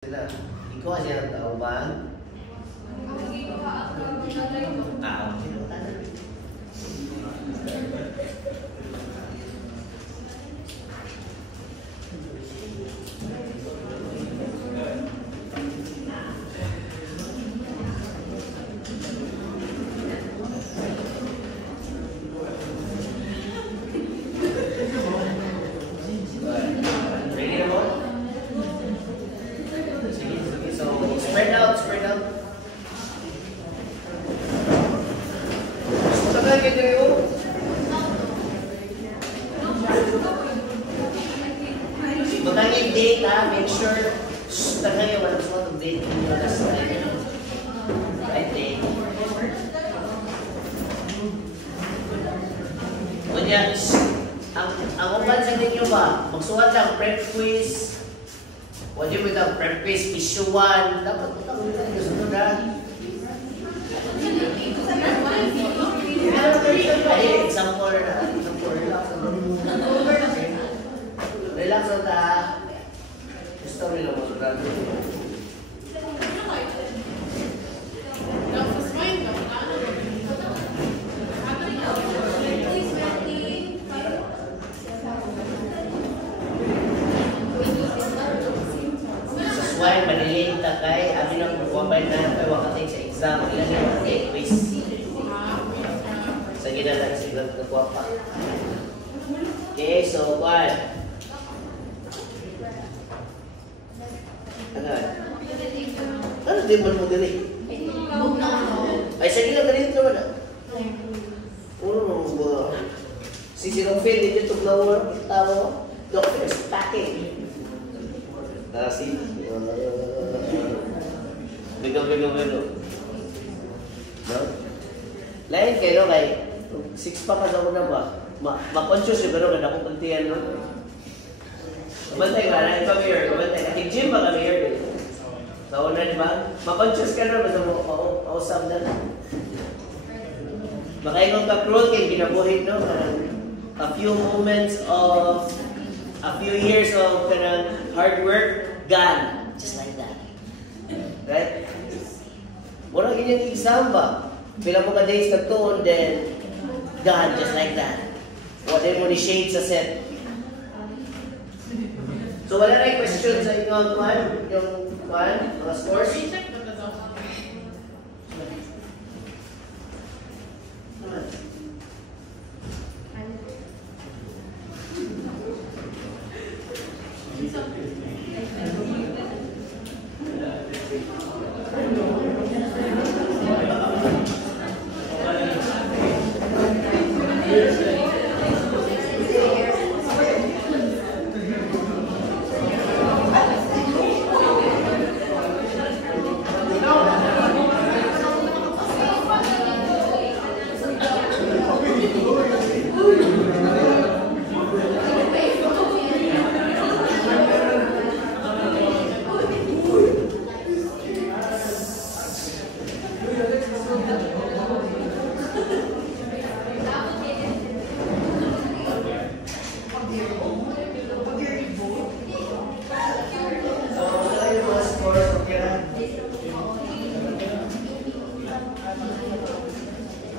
Sila, ikaw siya ang tao ba? Spread out. Saka kayo. Magkang date ha, make sure saka kayo walang sort of date nyo last time. Right date. Kunya, ang upan sa ninyo ba, magsuwat lang prep quiz. Wala mo itang prep quiz, issue 1. Dapat mo lang ulit ang gusto na. Ay, example na. Relax lang ta. Gusto mo lang mo sobrang. Why manilate ta kay abi nang kuwapay na kay wakating sa exam ilan yung wakatay quiz sa ginalang siguro ka kuwapa. Okay, so what? Ano din mo dili? Ay sa gina ganito naman na. Si Sirong Phil dito to blower tao doctor's packing. Si Bigo. No? Lain kayo kay 6 pa ka sa una ba? Ma-conscious yung gano'n na akong pantiyan, no? Kumantay ka na, ikaw here, kumantay. Nag-gym ba kami here? Sa una, di ba? Ma-conscious ka na, basta mo kausap na. Makaingon ka cruel kay ginabuhin, no? A few years of hard work, gone. Just like that. Right? Muna ganyan exam ba? Pila mo ka days nagtuon, then gone, just like that. Wala mo ni shade sa set. So wala na yung question sa inyo, yung mga scores?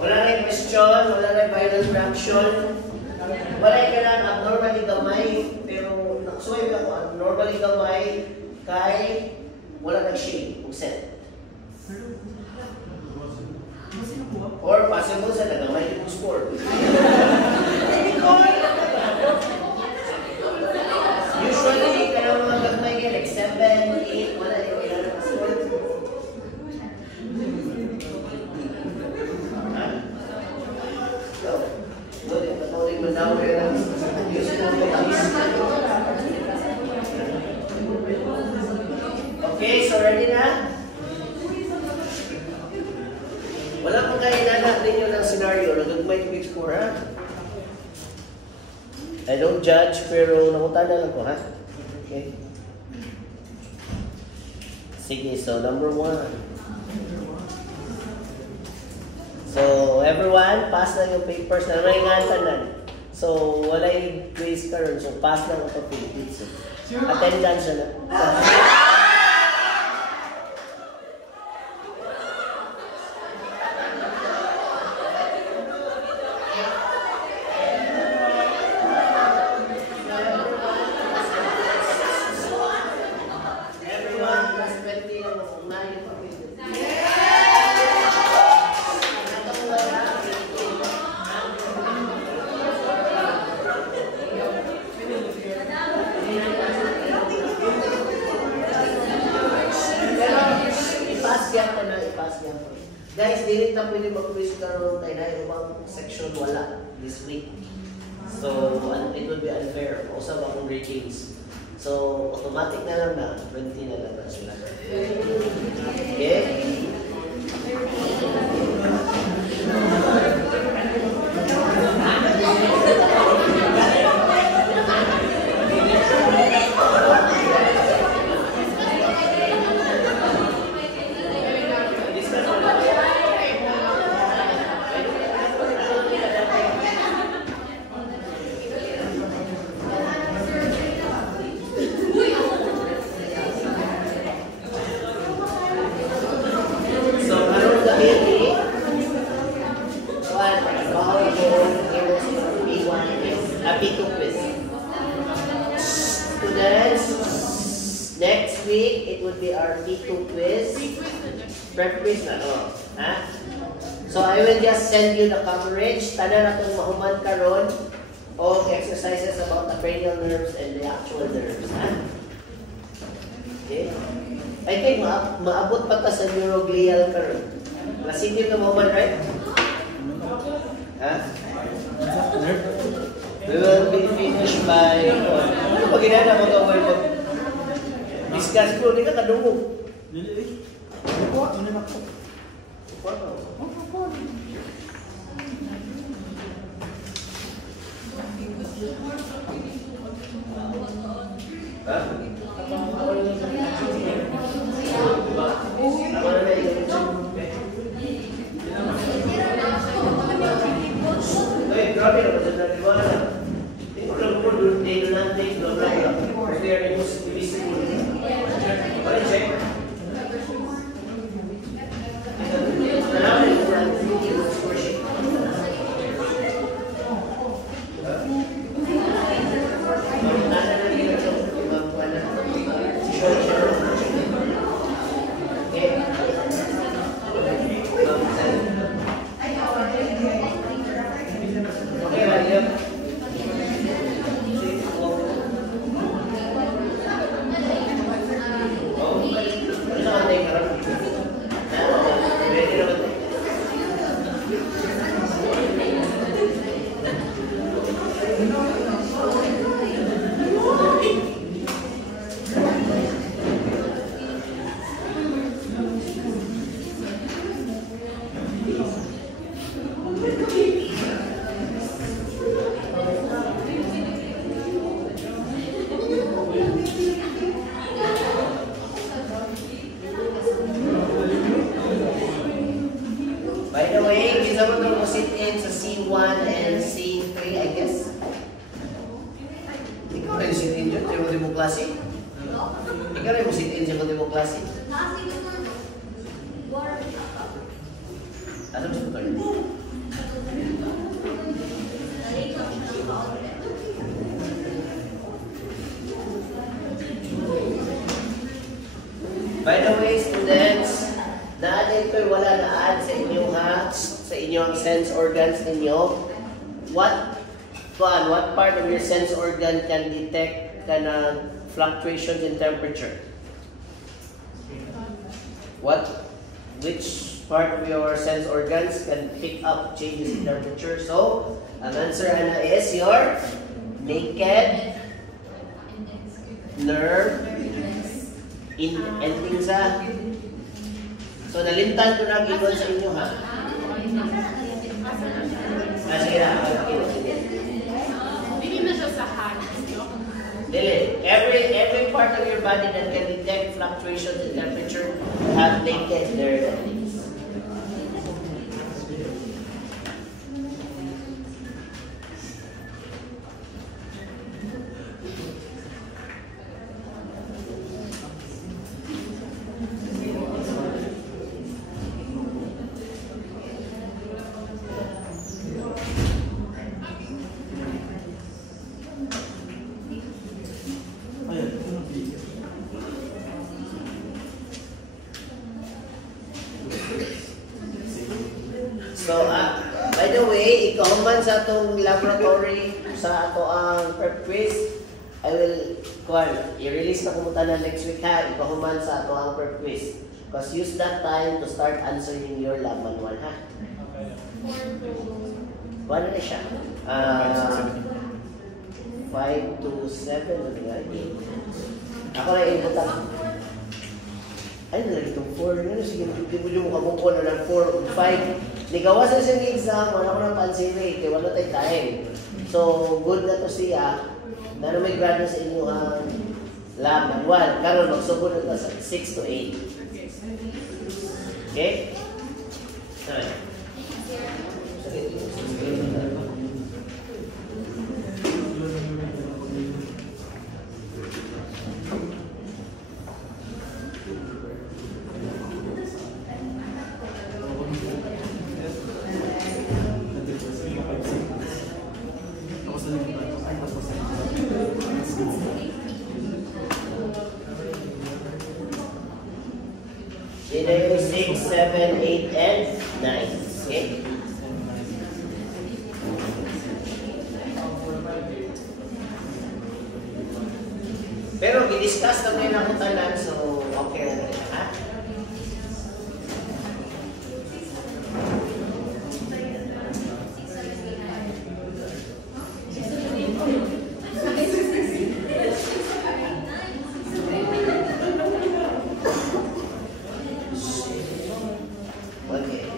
Wala na yung question, wala na yung viral fraction, wala yung kailangan abnormally gamay, pero nakasuway ako abnormally gamay kay wala nag-shade o set. Or possible sa nagamay yung score. Usually, kaya mga gagmay yan, like 7, 8, wala yung kailangan ng score. Okay, so ready na? Wala pang kailangan ninyo ng scenario. Nagagmay yung score, ha? I don't judge, pero nakutana lang ko, ha? Okay. Sige, so number 1. So, everyone, pass na yung papers na naingatan na. So, wala yung quiz karon. So, pass na ito Philippines. Attendance na. Guys, dili ta pwede mag-quiz karon kay na ibang section wala this week. So, it would be unfair. Usap akong ratings. So, automatic na lang na 20 na lang na sila. Okay? Next week, it would be our P2 quiz. Prep quiz na, no? Ha? So, I will just send you the coverage. Tanan na itong mahuman karon o exercises about the cranial nerves and the actual nerves. Ha? Okay? I think maabot pa ta sa neuroglial karon. Masitin na mahuman, right? Ha? We will be finished by... Ano pa ginana mo gawin mo? Discuss ko, hindi ka kadungog. Hindi. Kuha, hindi na ko. Kuha ka. Ha? Ay, grabe na ba sa naliwala na? Hindi ko lang po doon, day na lang, day na lang. Very visible. What is it? By the way, isa mo itong sit-in sa C1 and C3, I guess. Ikaw rin sit-in dyan, sa mga klase. Ikaw rin mo sit-in sa mga klase. Asa mo sa motor? By the way, students, na-add ito wala na-add sa inyong sa inyong sense organs ninyo. What part of your sense organ can detect fluctuations in temperature? Which part of your sense organs can pick up changes in temperature? So, ang answer is your naked nerve ending sa. So, nalimtan ko na gigon sa inyo, ha? Sige na. Hindi na siya sa hands. Dili. Every part of your body that can detect fluctuations in temperature have naked nerve endings. So, by the way, ikaw man sa atong laboratory, sa ato ang prep quiz, I will i-release na kumuta na next week ha, ipahuman sa ato ang per quiz. Because use that time to start answering your lab manual ha. Paano na siya? 5 to 7, ano nga? Ako na ibutan. Ay, nalagay itong 4. Ano, sige, hindi mo yung mukha na ng 4 o 5. Ligawas na siya ng exam, wala ko ng pansin rate, wala tayo time. So, good na to siya, na may grad na sa inyo ang lab manual. Karon magsugod na sa 6 to 8. Okay? Alright. Either 6, 7, 8, and 9. Okay? Pero gidiscuss na ngayon ako tanan, so okay na rin, ha? Okay.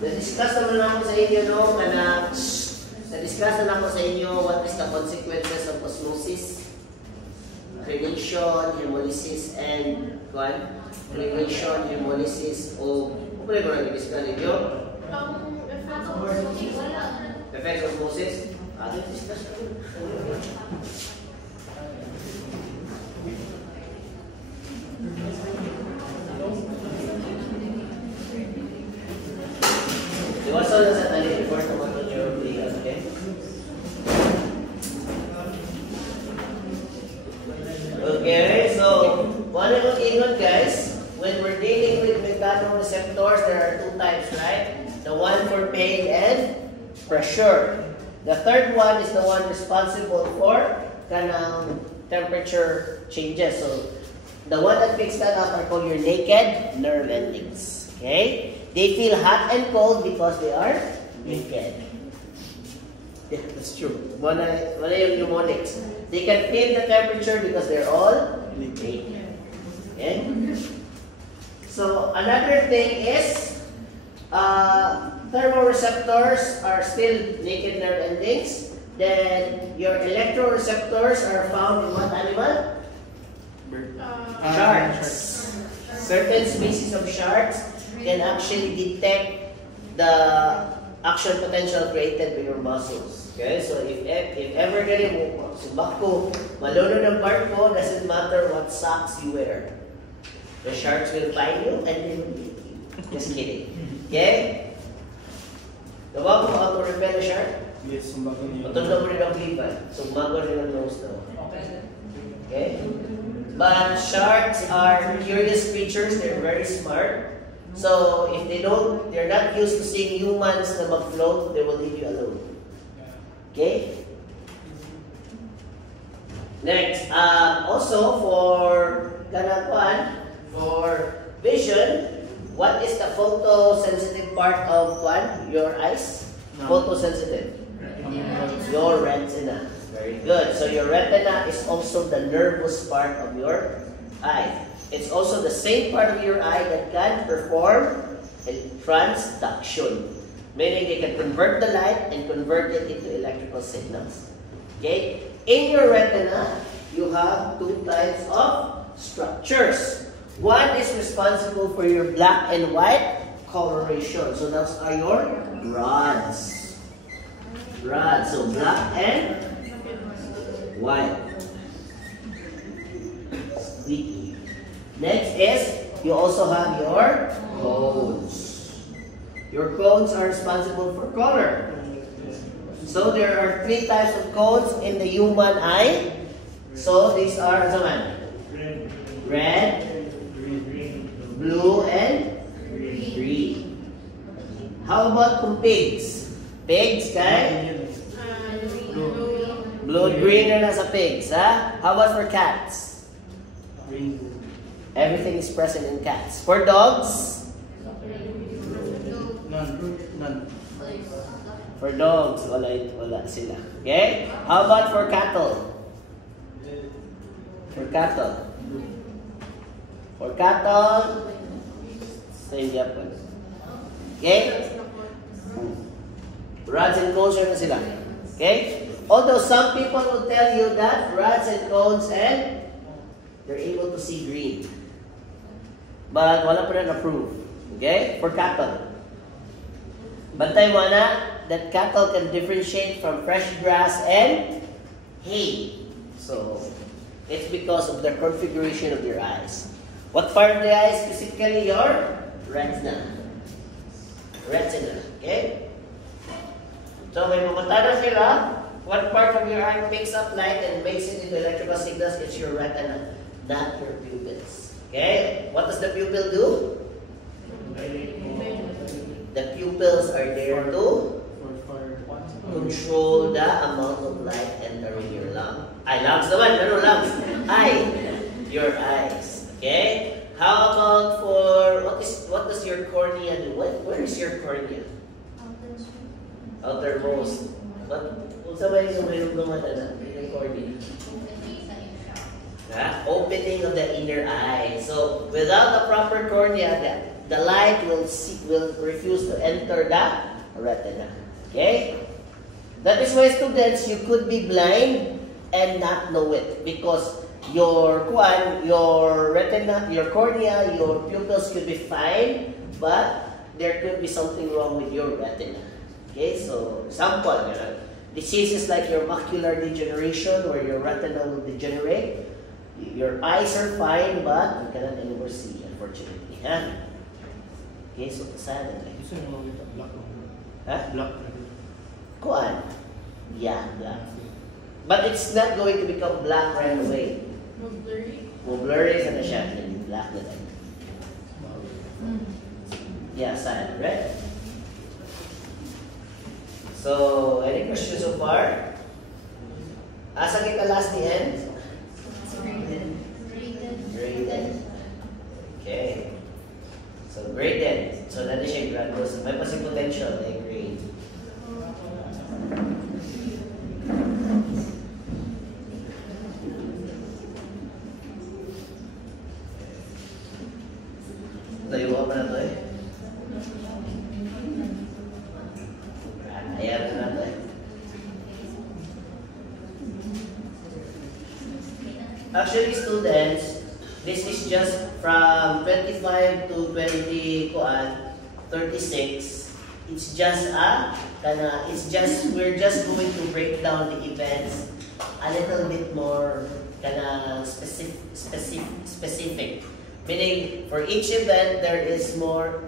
Na-discuss naman ako sa inyo, no, na-discuss na ako sa inyo what is the consequences of osmosis, crenation, hemolysis, and crenation, hemolysis, o kung pala ko nag-discuss ninyo? Effects of osmosis? Discuss na. Iwasan lang sa tali before tumatun yung legal, okay? Okay, so one of the guys, when we're dealing with mechanoreceptors, there are two types, right? The one for pain and pressure. The third one is the one responsible for kanang temperature changes. So the one that picks that up are called your naked nerve endings. Okay? They feel hot and cold because they are naked. Yeah, that's true. Wala yung mnemonics. They can feel the temperature because they're all naked. Okay? So another thing is thermoreceptors are still naked nerve endings. Then your electroreceptors are found in what animal? Sharks. Certain species of sharks can actually detect the action potential created by your muscles. Okay, so if ever gani mo subak ko, malunod ang part ko, doesn't matter what socks you wear. The sharks will find you and they will eat you. Just kidding. Okay? Diba kung auto-repel na shark? Yes, sumbago niyo. Matulog rin ang lipan. Sumbago rin ang nose daw. Okay? But sharks are curious creatures. They're very smart. So if they're not used to seeing humans na mag-float, they will leave you alone. Okay? Next, also for vision, what is the photosensitive part of your eyes? No. Photosensitive. Your retina. Very good. So your retina is also the nervous part of your eye. It's also the same part of your eye that can perform transduction. Meaning they can convert the light and convert it into electrical signals. Okay? In your retina, you have two types of structures. One is responsible for your black and white coloration. So those are your rods. Rods. So black and white. Squeaky. Next is you also have your cones. Your cones are responsible for color. So there are three types of cones in the human eye. So these are red, blue, and green. How about kung pigs? Pigs, kay? Blue, green na sa pigs, ha? How about for cats? Green. Everything is present in cats. For dogs? None. For dogs, wala sila. Okay? How about for cattle? For cattle. For cattle, same Japan. Okay? Rods and cones na sila. Okay? Although some people will tell you that rods and cones and they're able to see green. But wala pa rin approve. Okay? For cattle. Bantay mo na that cattle can differentiate from fresh grass and hay. So, it's because of the configuration of your eyes. What part of the eye? Specifically your retina. Retina. Okay? So, may pumunta sila. What part of your eye picks up light and makes it into electrical signals? It's your retina, not your pupils. Okay? What does the pupil do? The pupils are there to control the amount of light entering your lungs. Lungs naman. Ano lungs? Your eyes. Okay? How about for, what does your cornea do? Where is your cornea? Outermost. Kung sa ba yung mayroong gumata na? Yung cornea. Opening of the inner eye. So, without the proper cornea, the light will refuse to enter the retina. Okay? That is why, students, you could be blind and not know it because your retina, your cornea, your pupils could be fine, but there could be something wrong with your retina. Okay? So, example, diseases like your macular degeneration where your retina will degenerate. Your eyes are fine, but you cannot anymore see, unfortunately. Okay, so kasana na. Gusto mo mga black. Black. Kuan? Yeah, black. But it's not going to become black right away. Blurry na siya. Black na tayo. Yeah, sana, right? So, any questions so far? Asa kita last the end? Graded. Okay. So, graded. So, na siya grade. So, may pasing potential. They grade. Tayo ka pa na to eh. Ayan na to eh. Actually, students, this is just from 25 to 36. It's just we're just going to break down the events a little bit more specific. Meaning, for each event, there is a more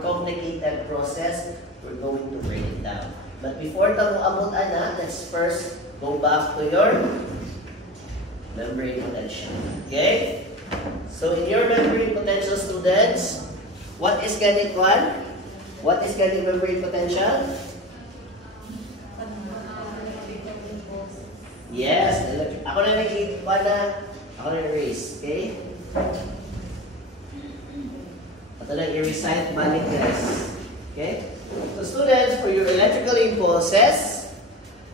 complicated process. We're going to break it down. But before abot ana, let's first go back to your membrane potential. Okay? So in your membrane potential, students, what is ganing one? What is ganing membrane potential? Yes. Ako na erase. Okay? Ito lang i-recite balik guys. Okay? So students, for your electrical impulses,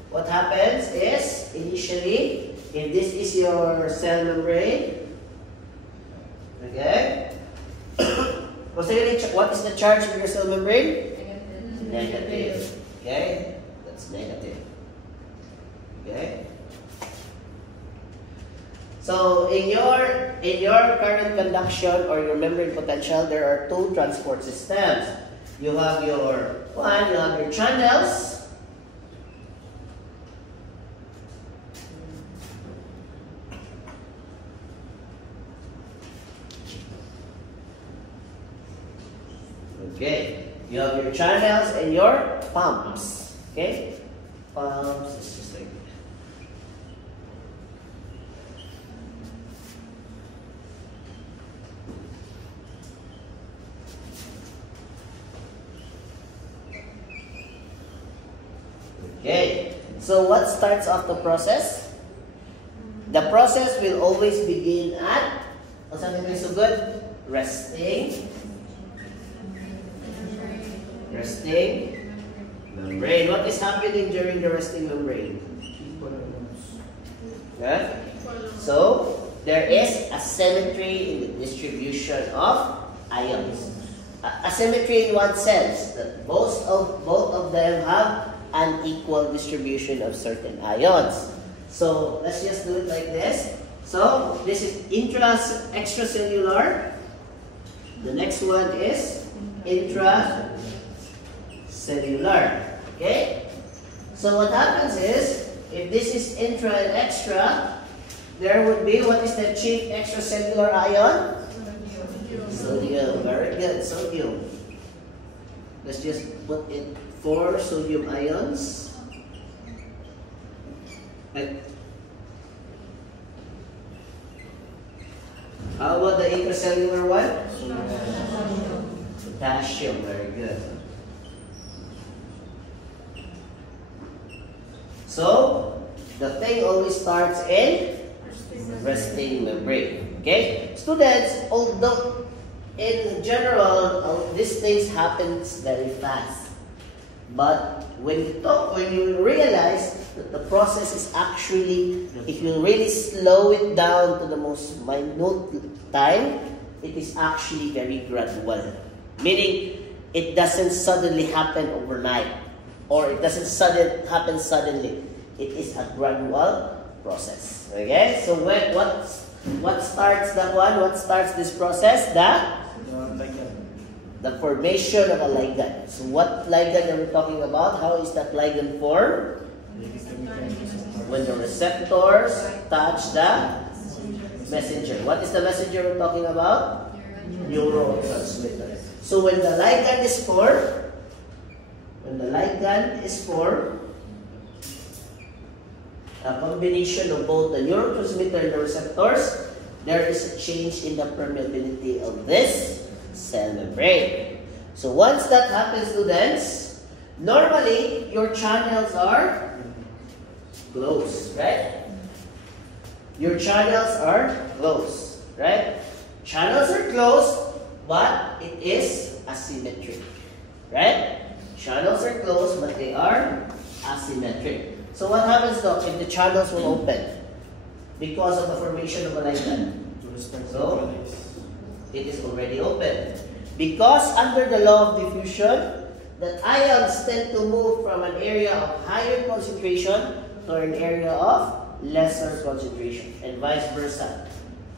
what happens is, initially, if this is your cell membrane, okay? What is the charge of your cell membrane? Negative. Okay? That's negative. Okay? So in your current conduction or your membrane potential, there are two transport systems. You have your channels. Okay, you have your channels and your pumps. Okay, pumps is just like that. Okay, so what starts off the process? The process will always begin at, what's that mean so good? Resting membrane. What is happening during the resting membrane? Yeah? So, there is asymmetry in the distribution of ions. Asymmetry in what sense? That both of them have an equal distribution of certain ions. So, let's just do it like this. So, this is extracellular. The next one is intracellular. Okay? So, what happens is, if this is intra and extra, there would be, what is the chief extracellular ion? Sodium. Very good, sodium. Let's just put in 4 sodium ions. And how about the intracellular one? Potassium. Very good. So, the thing always starts in resting membrane. Okay? Students, although in general, these things happens very fast. But when you realize that the process is actually, if you really slow it down to the most minute time, it is actually very gradual. Meaning, it doesn't suddenly happen overnight. Or it doesn't happen suddenly. It is a gradual process. Okay? So what starts that one? What starts this process? The formation of a ligand. So what ligand are we talking about? How is that ligand formed? When the receptors touch the messenger. What is the messenger we're talking about? Neurotransmitter. So when the ligand is formed, a combination of both the neurotransmitter and the receptors, there is a change in the permeability of this cell membrane. So once that happens, students, normally your channels are closed, right? Your channels are closed, right? Channels are closed, but it is asymmetric, right? Channels are closed, but they are asymmetric. So what happens, Doc, if the channels will open because of the formation of a ligand? So, it is already open. Because under the law of diffusion, the ions tend to move from an area of higher concentration to an area of lesser concentration, and vice versa.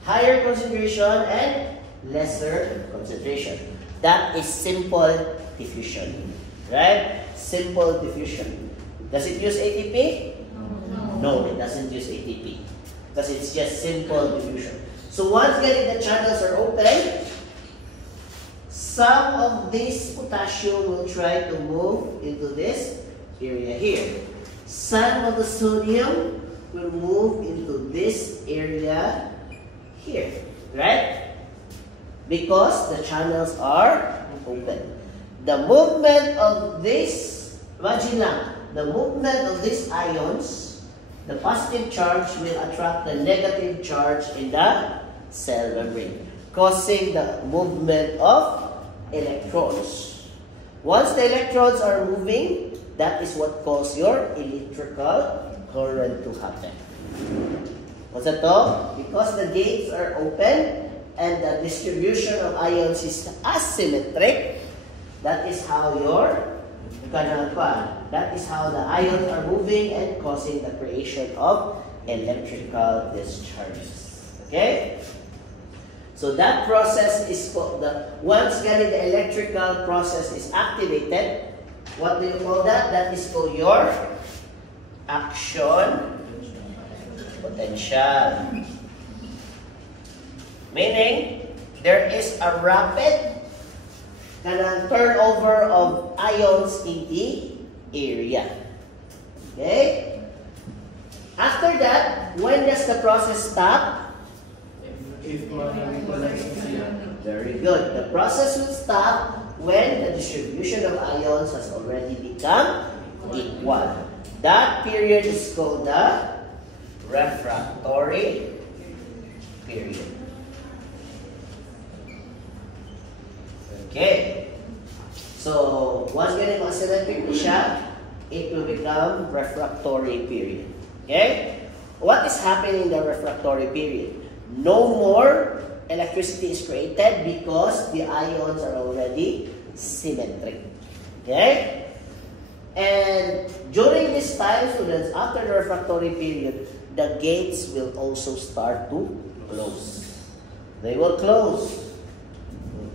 Higher concentration and lesser concentration. That is simple diffusion. Right? Simple diffusion. Does it use ATP? No, it doesn't use ATP. Because it's just simple diffusion. So once the channels are open, some of this potassium will try to move into this area here. Some of the sodium will move into this area here. Right? Because the channels are open. The movement of this, imagine lang, the movement of these ions, the positive charge will attract the negative charge in the cell membrane, causing the movement of electrons. Once the electrons are moving, that is what causes your electrical current to happen. What's that though? Because the gates are open and the distribution of ions is asymmetric, that is how that is how the ions are moving and causing the creation of electrical discharges. Okay? So that process is called, once the electrical process is activated, what do you call that? That is called your action potential. Meaning, there is a rapid turnover of ions in the area. Okay? After that, when does the process stop? Very good. The process will stop when the distribution of ions has already become equal. That period is called the refractory period. Okay. So, once ganito asymmetric na siya, it will become refractory period. Okay? What is happening in the refractory period? No more electricity is created because the ions are already symmetric. Okay? And during this time, students, after the refractory period, the gates will also start to close. They will close.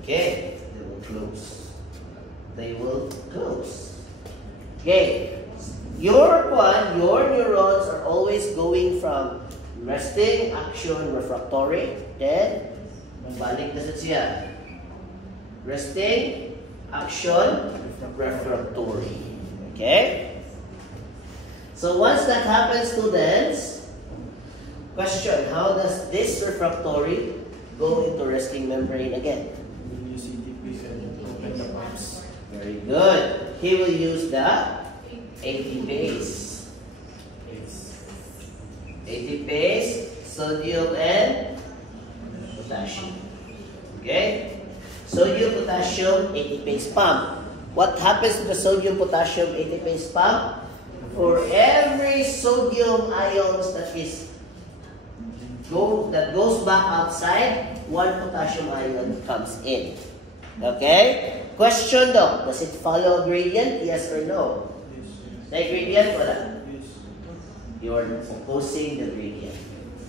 Okay? They will close. They will close. Okay. Your neurons are always going from resting, action, refractory, then balik na siya. Resting, action, refractory. Okay? So once that happens, students, question, how does this refractory go into resting membrane again? Use ATP and open the pumps. Very good. He will use the ATPase. ATPase, sodium and potassium. Okay? Sodium, potassium, ATPase pump. What happens to the sodium, potassium, ATPase pump? For every sodium ions that goes back outside, one potassium ion comes in. Okay? Question though, does it follow a gradient? Yes or no? Yes. The gradient, wala. Yes. You are opposing the gradient.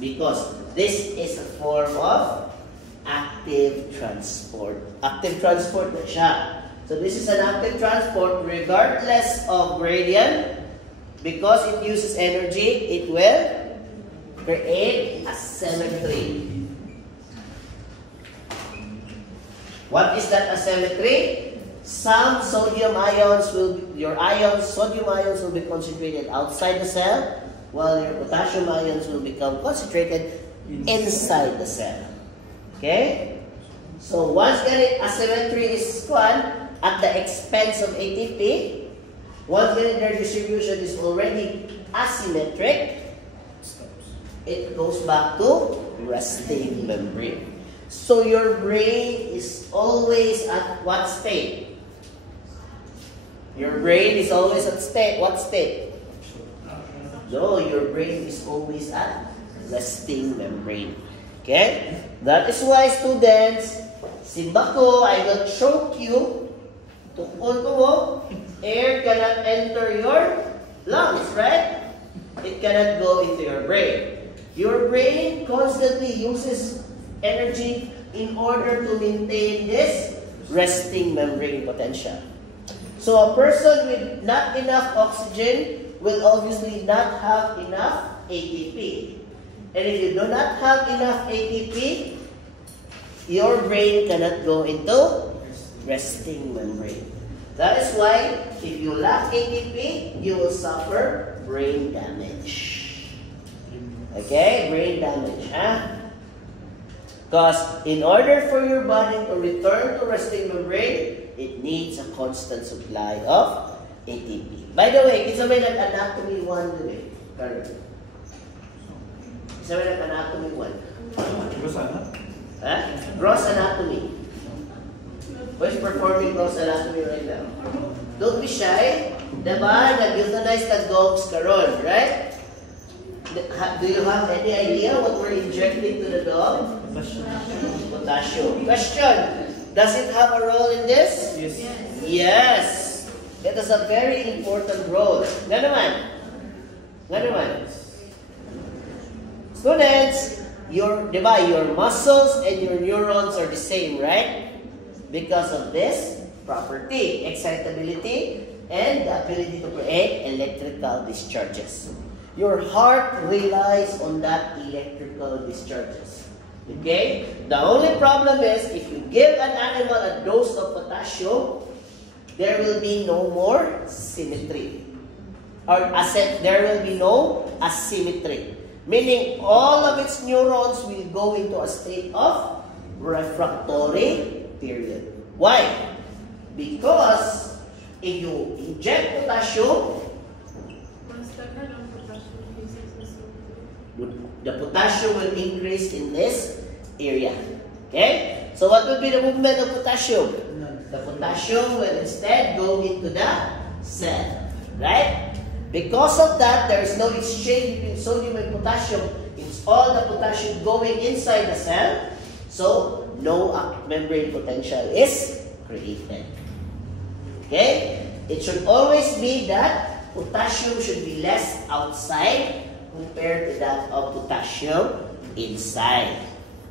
Because this is a form of active transport. Active transport na siya. So this is an active transport regardless of gradient. Because it uses energy, it will create a symmetry. What is that asymmetry? Some sodium ions sodium ions will be concentrated outside the cell, while your potassium ions will become concentrated inside the cell. Okay? So once asymmetry is one at the expense of ATP, once their distribution is already asymmetric, it goes back to resting membrane. So your brain is always at what state? Your brain is always at what state? No, your brain is always at resting membrane. Okay? That is why, students, simba ko, I will choke you. Tukol ko mo, air cannot enter your lungs, right? It cannot go into your brain. Your brain constantly uses energy in order to maintain this resting membrane potential. So a person with not enough oxygen will obviously not have enough ATP. And if you do not have enough ATP, your brain cannot go into resting membrane. That is why if you lack ATP, you will suffer brain damage. Okay? Brain damage, huh? Because in order for your body to return to resting membrane, it needs a constant supply of ATP. By the way, isa may nag-anatomy 1 dun eh. Isa may nag-anatomy 1. Rosana? Ha? Gross anatomy. Who is performing gross anatomy right now? Don't be shy. Diba? Nag-euthanize na dogs karon, right? Do you have any idea what we're injecting to the dog? Potassium. Question. Does it have a role in this? Yes. Yes. It has a very important role. Nga naman. Students, your muscles and your neurons are the same, right? Because of this property, excitability, and the ability to create electrical discharges. Your heart relies on that electrical discharges. Okay? The only problem is, if you give an animal a dose of potassium, there will be no more symmetry. There will be no asymmetry. Meaning, all of its neurons will go into a state of refractory period. Why? Because if you inject potassium, potassium will increase in this area. Okay? So what will be the movement of potassium? The potassium will instead go into the cell. Right? Because of that, there is no exchange between sodium and potassium. It's all the potassium going inside the cell. So, no membrane potential is created. Okay? It should always be that potassium should be less outside compared to that of potassium inside.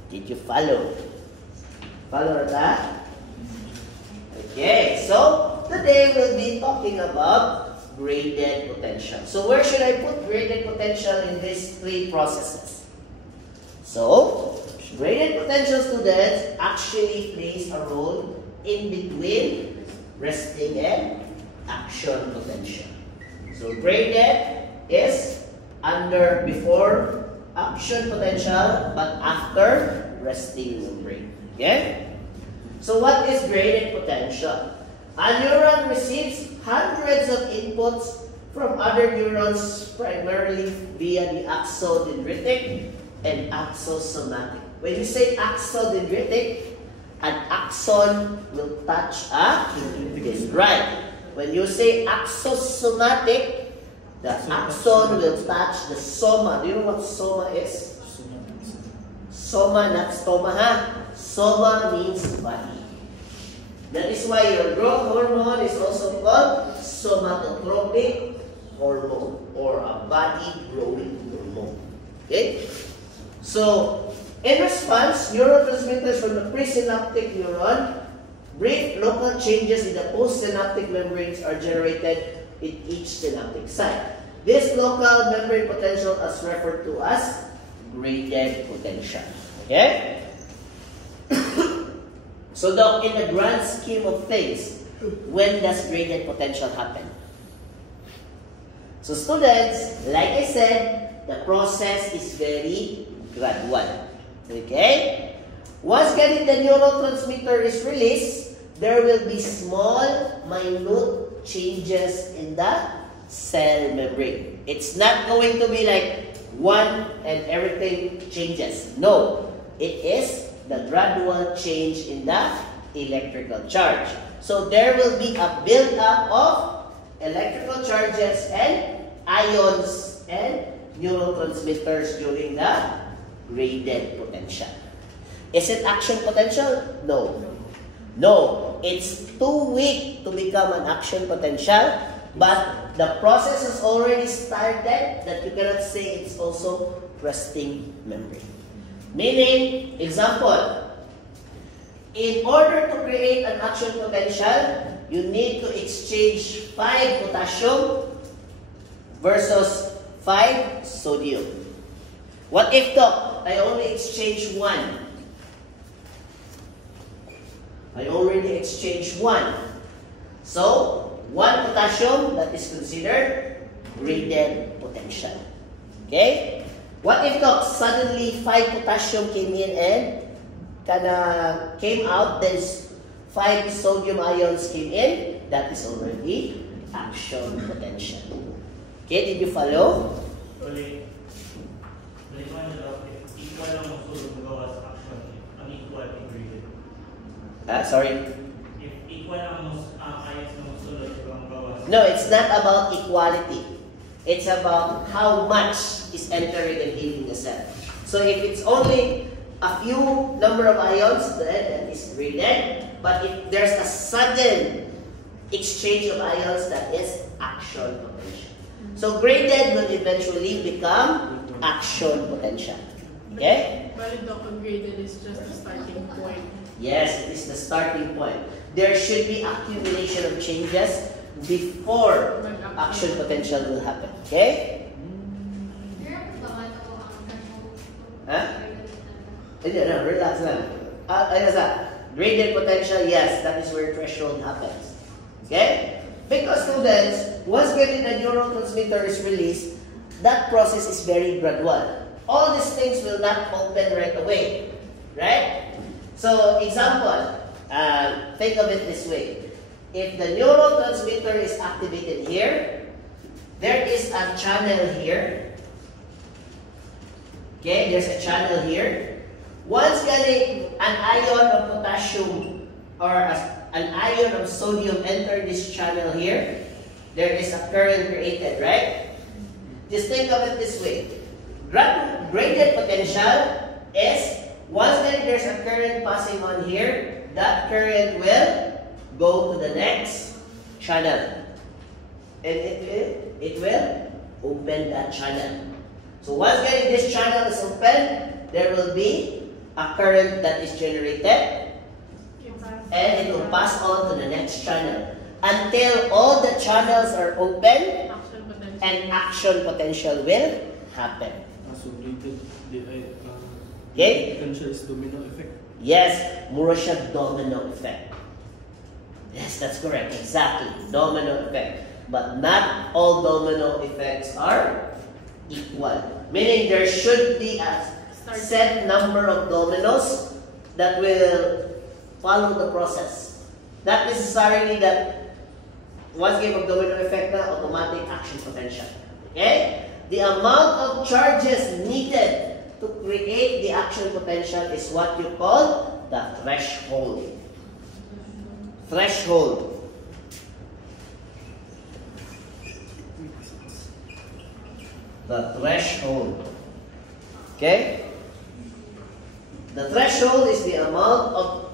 Did you follow? Follow that? Okay, so today we'll be talking about graded potential. So where should I put graded potential in these three processes? So, graded potential, students, actually plays a role in between resting and action potential. So graded is before action potential but after resting membrane. Okay? So what is graded potential? A neuron receives hundreds of inputs from other neurons primarily via the axodendritic and axosomatic. When you say axodendritic, an axon will touch a dendritic. Right. When you say axosomatic, the axon will touch the soma. Do you know what soma is? Soma, not stoma, ha? Soma means body. That is why your growth hormone is also called somatotropic hormone or a body growing hormone. Okay? So, in response, neurotransmitters from the presynaptic neuron, brief local changes in the postsynaptic membranes are generated in each synaptic site. This local membrane potential is referred to as graded potential. Okay? So, Doc, in the grand scheme of things, when does graded potential happen? So, students, like I said, the process is very gradual. Okay? Once getting the neurotransmitter is released, there will be small, minute changes in the cell membrane. It's not going to be like one and everything changes. No. It is the gradual change in the electrical charge. So there will be a build-up of electrical charges and ions and neurotransmitters during the graded potential. Is it action potential? No. No. It's too weak to become an action potential, but the process has already started that you cannot say it's also resting membrane. Meaning, example, in order to create an action potential, you need to exchange 5 potassium versus 5 sodium. What if, Doc, I only exchange 1? I already exchanged 1. So, 1 potassium, that is considered graded potential. Okay? What if, Doc, suddenly 5 potassium came in and came out, then 5 sodium ions came in? That is already action potential. Okay, did you follow? Sorry? If equal ang ayos ng musulot, ibang bawas. No, it's not about equality. It's about how much is entering and leaving the cell. So if it's only a few number of ions, then that is graded. But if there's a sudden exchange of ions, that is action potential. So graded will eventually become action potential. Okay? But the graded is just the starting point. Yes, it is the starting point. There should be accumulation of changes before action potential will happen. Okay? Huh? Hindi na, relax lang. Ano sa? Graded potential, yes, that is where threshold happens. Okay? Because students, once getting the neurotransmitter is released, that process is very gradual. All these things will not open right away. Right? So, example, think of it this way. If the neurotransmitter is activated here, there is a channel here. Okay, there's a channel here. Once getting an ion of potassium or an ion of sodium enter this channel here, there is a current created, right? Just think of it this way. Gradient potential is, once there's a current passing on here, that current will go to the next channel. And it will open that channel. So once this channel is open, there will be a current that is generated, and it will pass on to the next channel until all the channels are open and action potential will happen. So rated the Okay? potential is domino effect. Yes, mura siya domino effect. Yes, that's correct. Exactly. Domino effect. But not all domino effects are equal. Meaning there should be a set number of dominoes that will follow the process. Not necessarily that once game of domino effect na automatic action potential. Okay? The amount of charges needed to create the action potential is what you call the threshold. Threshold. The threshold. Okay? The threshold is the amount of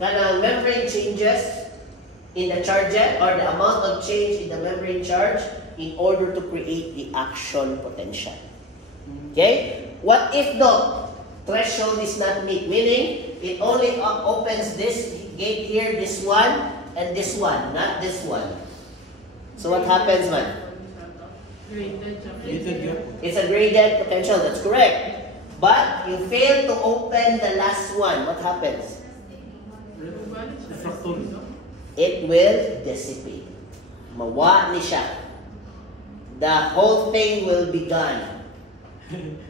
membrane changes in the charge, or the amount of change in the membrane charge in order to create the action potential. Okay? What if the threshold is not met? Meaning, it only opens this gate here, this one, and this one, not this one. So what happens, man? Rated gap. It's a gradient potential, that's correct. But you fail to open the last one. What happens? Refractory. It will dissipate. Mawa ni siya. The whole thing will be gone.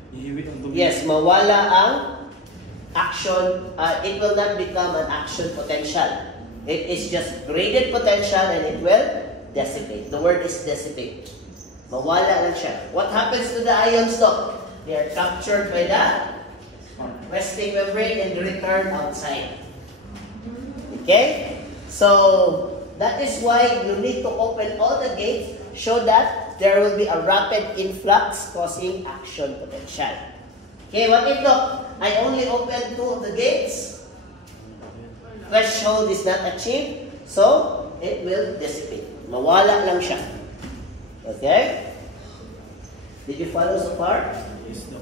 Ihiwi ang domino. Yes, mawala ang action. It will not become an action potential. It is just gradient potential and it will dissipate. The word is dissipate. Mawala lang siya. What happens to the ions though? They are captured by the resting membrane and returned outside. Okay? So, that is why you need to open all the gates so that there will be a rapid influx causing action potential. Okay, what if though? I only open 2 of the gates. Threshold is not achieved, so it will dissipate. Mawala lang siya. Okay? Did you follow so far? Yes, no.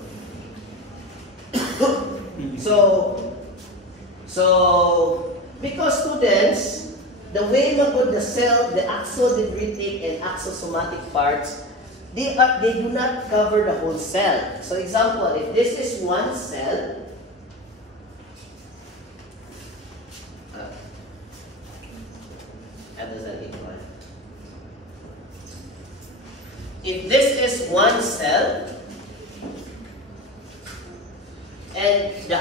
So, because students, the way magod the cell, the axodendritic and axosomatic parts, they do not cover the whole cell. So, example, if this is one cell, if this is one cell, and the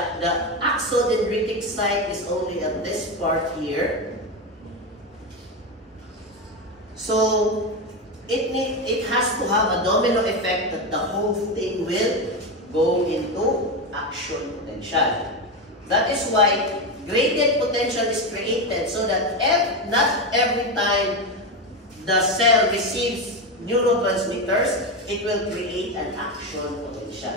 axodendritic site is only at this part here, so it has to have a domino effect that the whole thing will go into action potential. That is why gradient potential is created so that not every time the cell receives neurotransmitters, it will create an action potential.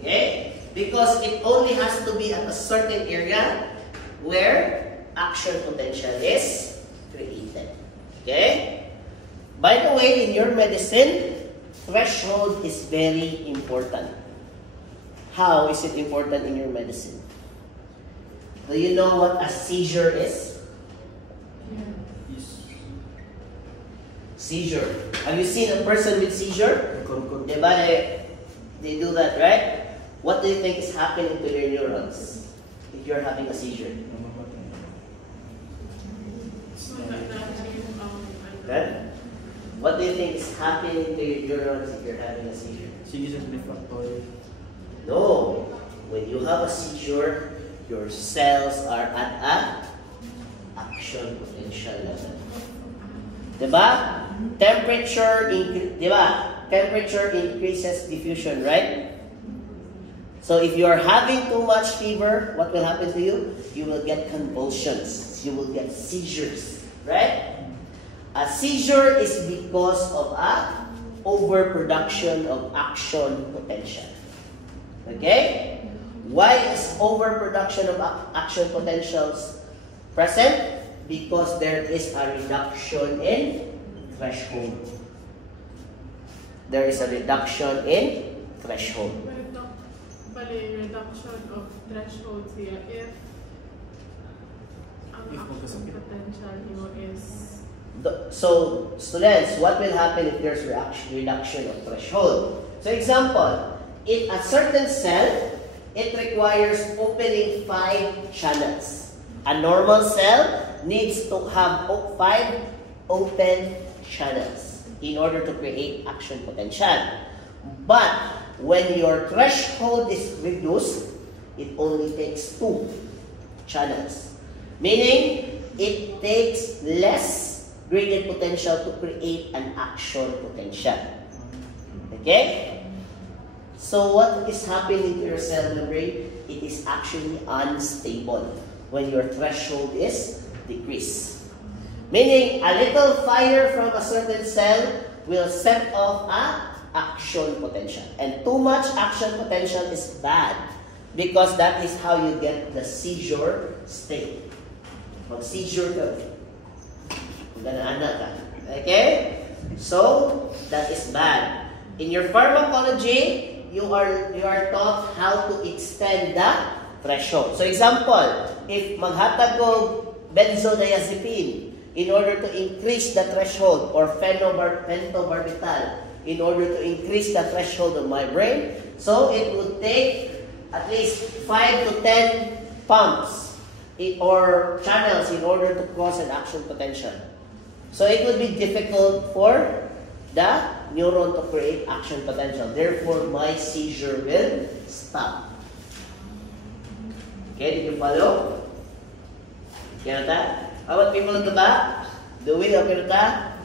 Okay? Because it only has to be at a certain area where action potential is created. Okay? By the way, in your medicine, threshold is very important. How is it important in your medicine? Do you know what a seizure is? Seizure. Have you seen a person with seizure? Diba they do that, right? What do you think is happening to your neurons if you're having a seizure? Okay? What do you think is happening to your neurons if you're having a seizure? Seizure refractory. No. When you have a seizure, your cells are at a action potential level. Diba? Temperature increases diffusion, right? So if you are having too much fever, what will happen to you? You will get convulsions. You will get seizures, right? A seizure is because of a overproduction of action potential. Okay? Why is overproduction of action potentials present? Because there is a reduction in threshold. There is a reduction in threshold. Bali, reduction of threshold here if ang If action magkasakit. potential mo is So, students, what will happen if there's reduction of threshold? So, example, in a certain cell, it requires opening 5 channels. A normal cell needs to have 5 open channels in order to create action potential. But when your threshold is reduced, it only takes 2 channels. Meaning, it takes less graded potential to create an action potential. Okay? So what is happening to your cell membrane? It is actually unstable when your threshold is decreased. Meaning, a little fire from a certain cell will set off a action potential. And too much action potential is bad because that is how you get the seizure state. Mag-seizure ka. Ganaan ka. Okay? So, that is bad. In your pharmacology, you are taught how to extend the threshold. So, example, if maghatag ko benzodiazepine in order to increase the threshold or pentobarbital in order to increase the threshold of my brain, so it would take at least 5 to 10 pumps or channels in order to cause an action potential. So it would be difficult for the neuron to create action potential. Therefore, my seizure will stop. Okay, did you follow? Okay, how about people at the back? Do we okay with that?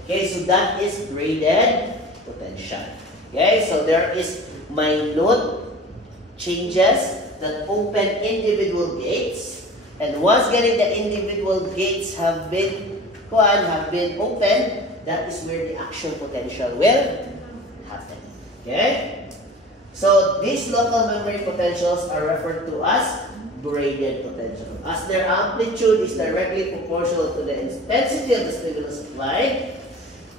Okay, so that is graded potential. Okay, so there is minute changes that open individual gates, and once getting the individual gates have been open, that is where the action potential will happen. Okay? So these local membrane potentials are referred to as graded potential. As their amplitude is directly proportional to the intensity of the stimulus applied,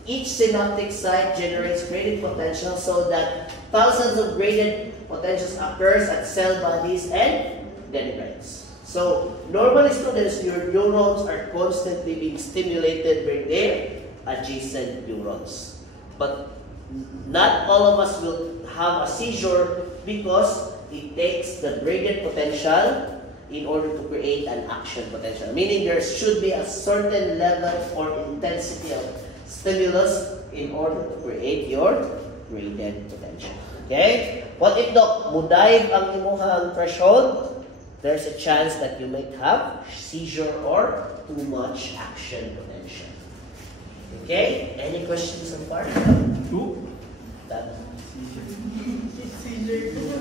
each synaptic site generates graded potential so that thousands of graded potentials occurs at cell bodies and dendrites. So, normally students, your neurons are constantly being stimulated by their adjacent neurons. But not all of us will have a seizure because it takes the graded potential in order to create an action potential. Meaning there should be a certain level or intensity of stimulus in order to create your graded potential. Okay? What if mudaig ang imuhang threshold? There's a chance that you might have seizure or too much action potential. Okay? Any questions so far? Two. That seizure.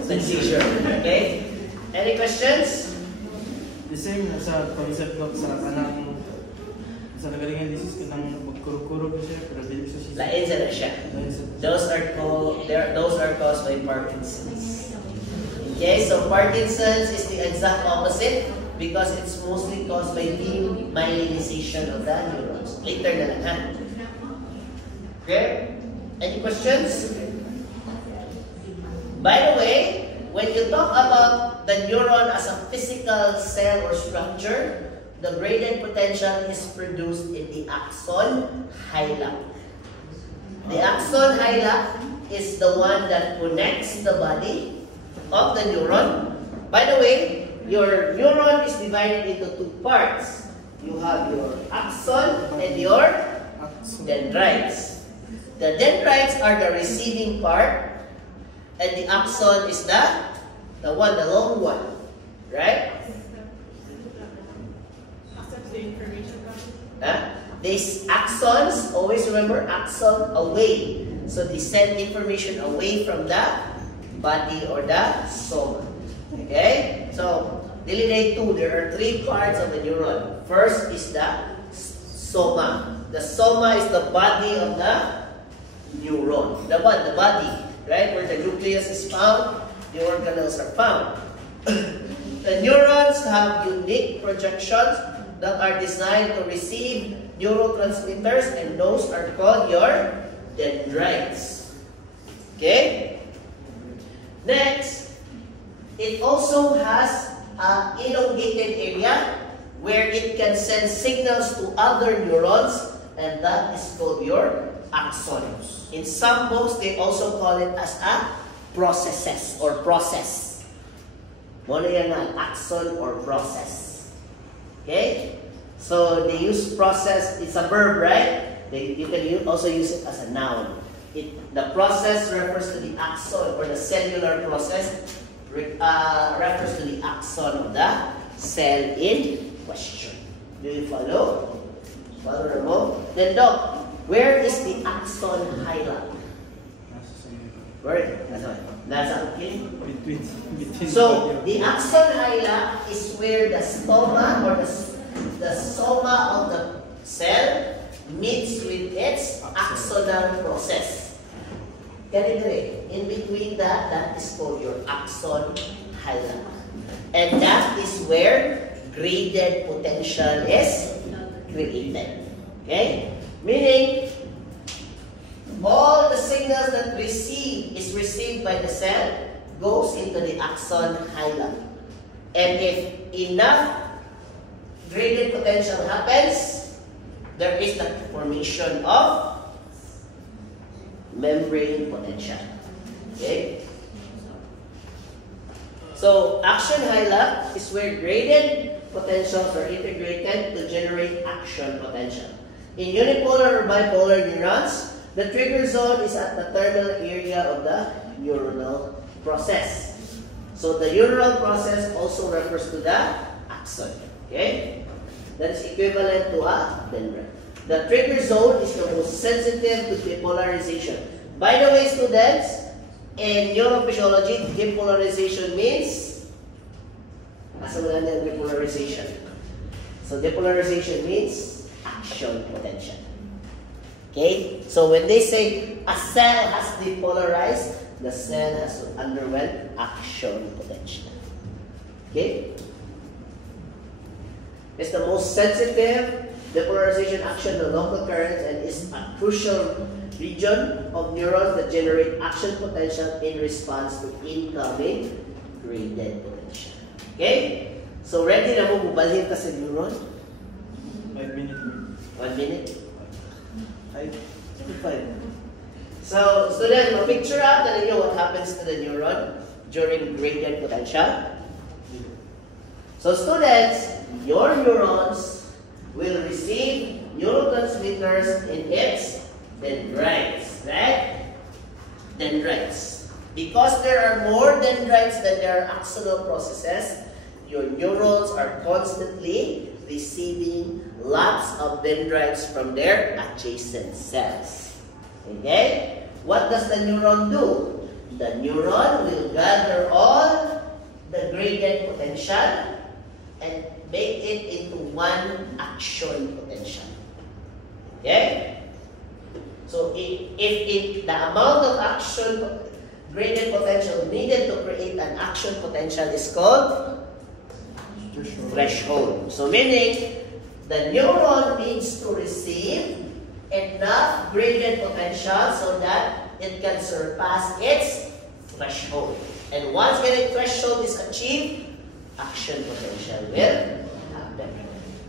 the seizure. Okay? Any questions? The same sa concept ko sa kanang sa nagalingan disease kanang magkurog-kurog siya pero dili siya siya. Lain sa na siya. Those are caused by Parkinson's. Okay, so Parkinson's is the exact opposite because it's mostly caused by demyelinization of the neurons. Later na lang, ha? Okay? Any questions? By the way, when you talk about the neuron as a physical cell or structure, the graded potential is produced in the axon hillock. The axon hillock is the one that connects the body of the neuron. By the way, your neuron is divided into 2 parts. You have your axon and your dendrites. The dendrites are the receiving part, and the axon is the long one, right? Accept the information. These axons, always remember axon away. So they send information away from the body or the soma. Okay? So, delineate two. There are three parts of the neuron. First is the soma. The soma is the body of the neuron. The body, right? Where the nucleus is found, the organelles are found. The neurons have unique projections that are designed to receive neurotransmitters, and those are called your dendrites. Okay? Next, it also has an elongated area where it can send signals to other neurons, and that is called your axon. In some books, they also call it as a processes or process. Muna yan ang axon or process. Okay? So, they use process, it's a verb, right? You can also use it as a noun. The process refers to the axon, or the cellular process refers to the axon of the cell in question. Do you follow? Follow mo? Then, Doc, where is the axon hillock? Where is it? Nasa Between. So, the axon hillock is where the stoma or the soma of the cell meets with its axonal process. Ganito eh. In between that is called your axon hillock. And that is where graded potential is created. Okay? Meaning, all the signals that is received by the cell goes into the axon hillock. And if enough graded potential happens, there is the formation of membrane potential. Okay? So, action hillock is where graded potentials are integrated to generate action potential. In unipolar or bipolar neurons, the trigger zone is at the terminal area of the neuronal process. So, the neuronal process also refers to the axon. Okay? That is equivalent to a dendrite. The trigger zone is the most sensitive to depolarization. By the way, students, in neurophysiology, depolarization means depolarization. So depolarization means action potential. Okay? So when they say a cell has depolarized, the cell has to underwent action potential. Okay? It's the most sensitive depolarization action to local currents and is a crucial region of neurons that generate action potential in response to incoming graded potential. Okay? So ready na mo bubalhin ka sa neuron? 5 minutes. 1 minute? 5. So, students, picture out na ninyo what happens to the neuron during graded potential. So, students, your neurons will receive neurotransmitters in its dendrites, right? Dendrites. Because there are more dendrites than there are axonal processes, your neurons are constantly receiving lots of dendrites from their adjacent cells. Okay? What does the neuron do? The neuron will gather all the graded potential and make it into one action potential. Okay? So, if the amount of graded potential needed to create an action potential is called threshold. So, meaning, the neuron needs to receive enough graded potential so that it can surpass its threshold. And once the threshold is achieved, action potential will happen.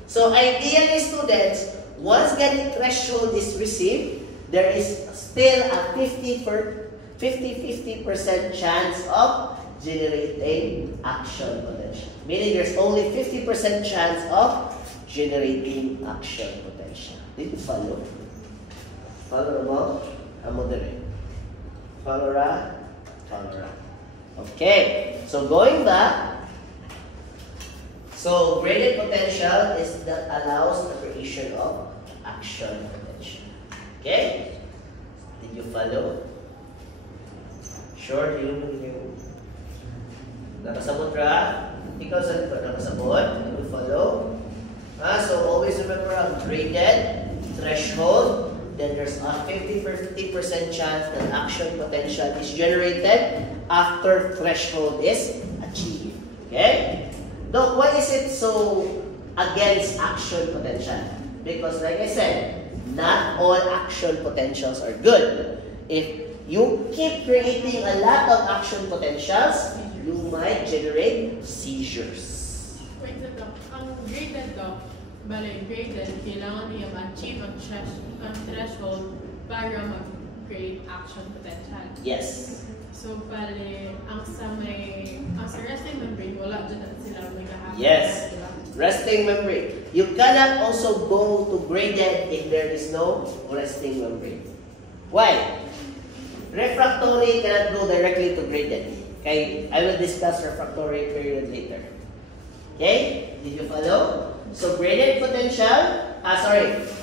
So, ideally, students, once the threshold is received, there is still a 50-50% chance of generating action potential. Meaning there's only 50% chance of generating action potential. Did you follow? Follow mo? Amo dire. Follow ra? Follow ra. Okay. So going back, so graded potential is that allows the creation of action potential. Okay? Did you follow? Short, yung nakasabot ra. Ikaw sa likod, nakasabot. You follow. So always remember ang graded threshold. Then there's a 50% chance that action potential is generated after threshold is achieved. Okay? Now, why is it so against action potential? Because like I said, not all action potentials are good. If you keep creating a lot of action potentials, you might generate seizures. Wait lang daw. Ang graded daw, bale, graded, kailangan niya ma-achieve ang threshold para mag-create action potential. Yes. So, bale, ang sa resting membrane, wala dyan na sila nag-happen. Yes. Resting membrane. You cannot also go to graded if there is no resting membrane. Why? Refractory cannot go directly to graded. Okay? I will discuss refractory period later. Okay? Did you follow? So graded potential,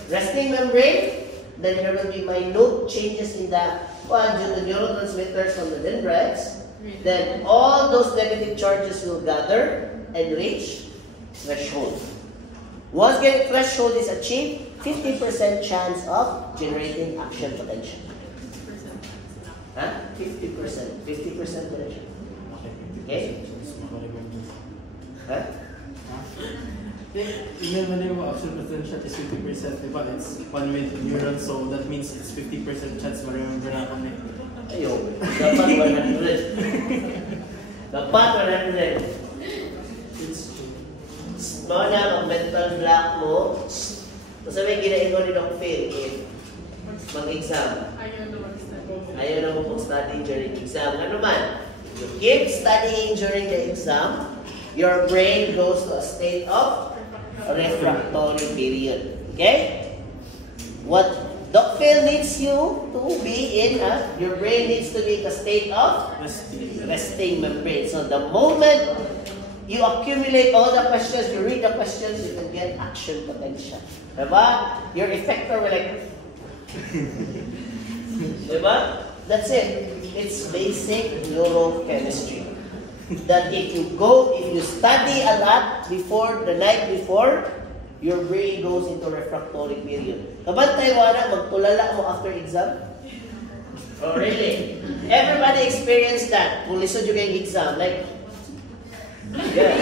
resting membrane, then there will be minute changes in the neurotransmitters from the dendrites. Then all those negative charges will gather and reach threshold. Once threshold is achieved, 50% chance of generating action potential. 50%. 50% potential. Okay? Even when you action potential is 50%, diba? It's one with neurons, so that means it's 50% chance ma-remember na ako na. Ayaw. Dapat 100. Dapat 100. Mga na, ang mental block mo, masabi ginaingon ni Doc Phil, mag-exam. Ayaw na mag-study. Ayaw na mo pag-study during exam. Ano man, you keep studying during the exam, your brain goes to a state of refractory period. Okay? What Doc Phil needs you to be in, your brain needs to be in a state of resting membrane. So the moment you accumulate all the questions, you read the questions, you can get action potential. Diba? Your effector will like... Diba? That's it. It's basic neurochemistry. That if you study a lot before, the night before, your brain goes into refractory period. Kabantay wala, magtulala mo after exam? Oh, really? Everybody experienced that. Kung lisod yung exam, like, yes.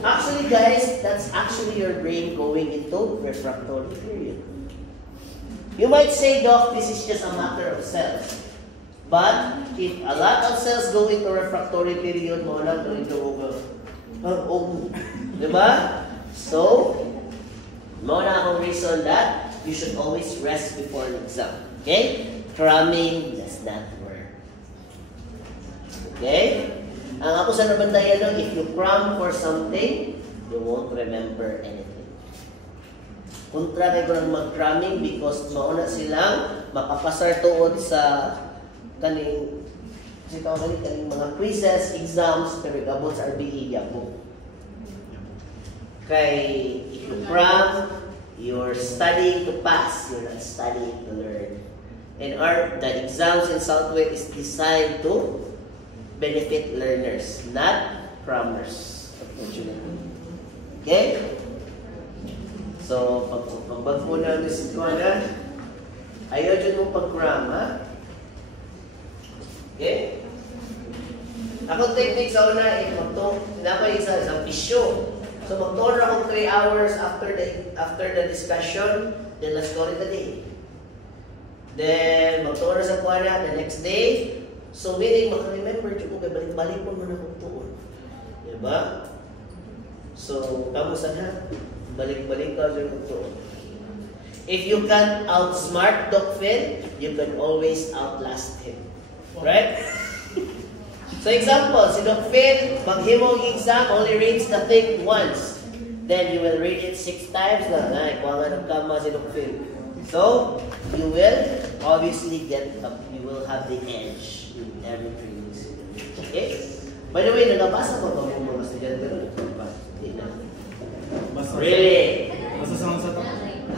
Actually, guys, that's actually your brain going into refractory period. You might say, Doc, this is just a matter of cells. But if a lot of cells go into refractory period, mo lang ito diba? So, mo na akong reason that you should always rest before an exam. Okay? Cramming does not work. Okay? Ang ako sa nabandayan nun, if you cram for something, you won't remember anything. Kontra kayo ng mag-cramming because mauna silang makapasar tuod sa kaning mga quizzes, exams, pero gabot sa RBE, yabo. Kay, if you cram, you're studying to pass, you're not studying to learn. And the exams in Southway is designed to benefit learners, not crammers, unfortunately. Okay? So, pag po na si Kuana, ayaw dyan mo pag-cram, ha? Okay? Akong technique sa una, napay isang pisyo. So, mag-tour akong 3 hours after the discussion, then let's call it a day. Then, mag-tour sa Kuana the next day. So, meaning, maka-remember, kung balik-balik po man akong tuon. Diba? So, kamusta na? Balik-balik ka sa tuon. If you can outsmart Doc Phil, you can always outlast him. Right? So, example, si Doc Phil, maghimong exam, only reads the thing once. Then, you will read it 6 times na. Ay, kuha nga ng kama si Doc Phil. So, you will obviously you will have the edge in every training. Okay? By the way, nagabasa mo ba kung mga estudyante ko? Hindi na. Really? Basta sa top.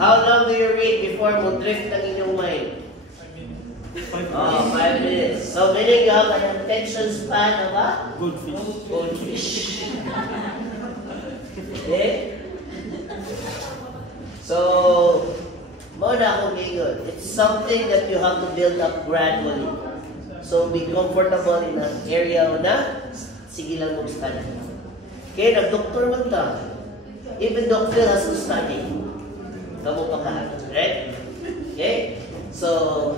How long do you read before mo drift ang inyong mind? 5 5 5 minutes. So meaning you have an attention span of a Goldfish. goldfish. Okay? So, muna akong gigon. It's something that you have to build up gradually. So, be comfortable in an area na sige lang mag-study. Okay, nag-doctor man ta. Even doctor has to study. Kamu pa ka. Right? Okay? So,